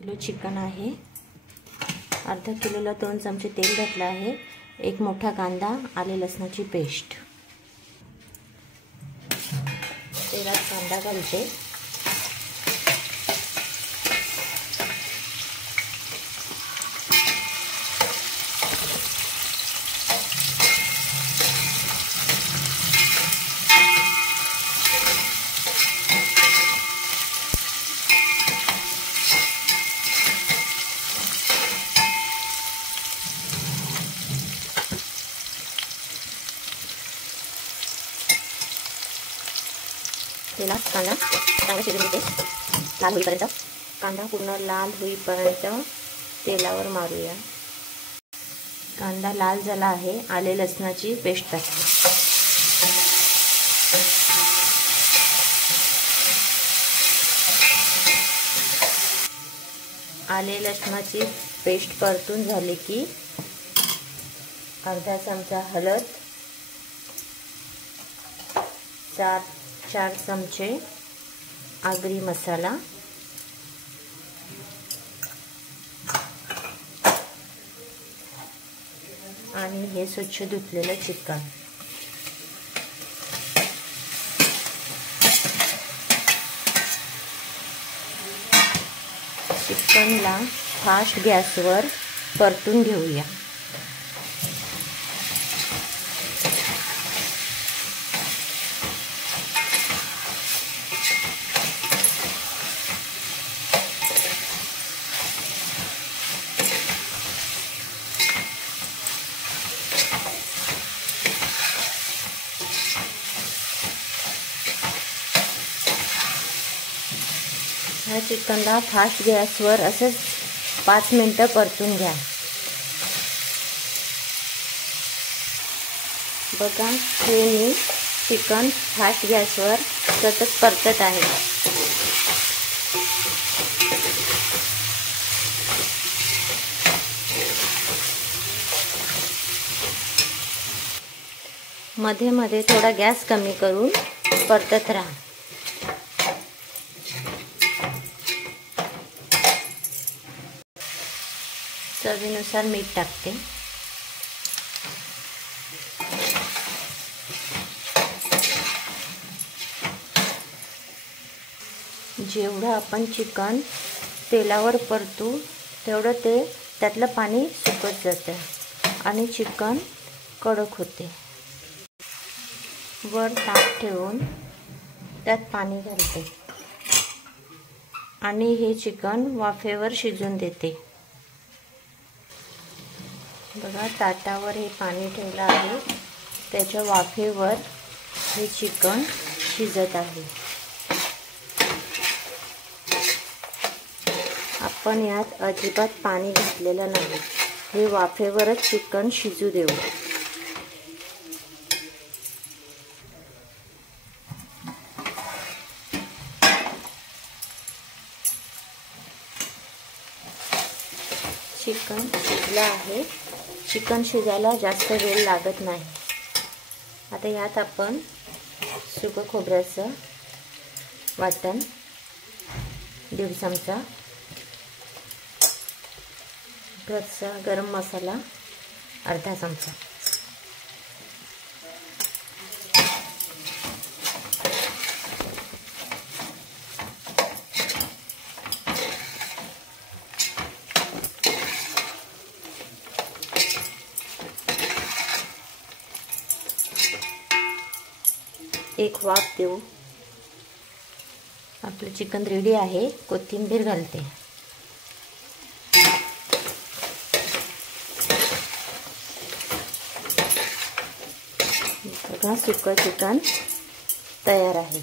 Kilo chicken आहे। अर्धा किलोला 2 चमचे तेल घातलं आहे। एक मोठा कांदा, आले लसणाची पेस्ट। तेलात कांदा घालते। तेलात कांदा शिजवून घेते लाल होईपर्यंत। कांदा पूर्ण लाल होईपर्यंत तेलावर मारूया। कांदा लाल झाला आहे। आले लसणाची पेस्ट टाकते। आले लसणाची पेस्ट परतून झाली की अर्धा चमचा हळद, 4 चमचे आगरी मसाला, आणि हे स्वच्छ धुतलेलं चिकन। चिकनला फास्ट गॅसवर परतून घेऊया। ह्या चिकनला फास्ट गॅसवर असंच 5 मिनिटं परतून घ्या। बघा, हे मी चिकन फास्ट गॅसवर सतत परतत आहे। मध्ये मध्ये थोडा गॅस कमी करून परतत राहा। चवीनुसार मीठ टाकते। जेवढं आपण चिकन तेलावर परतू तेवढं त्यातलं पाणी सुकत जाते आणि चिकन कडक होते। वर ताट ठेवून त्यात पाणी घालते आणि हे चिकन वाफेवर शिजून देते। बघा, ताटावर हे पाणी ठेवलं आहे, त्याच्या वाफेवर हे चिकन शिजत आहे। आपण यात अजिबात पाणी घातलेलं नाही। हे वाफेवरच चिकन शिजू देऊ। चिकन शिजलं आहे। चिकन शिजायला जास्त वेळ लागत नाही। आता यात आपण सुकं खोबऱ्याचं वाटण 1.5 चमचा, घरचा गरम मसाला अर्धा चमचा, एक वाफ देऊ। आपलं चिकन रेडी आहे। कोथिंबीर घालते। बघा, सुकं चिकन तयार आहे।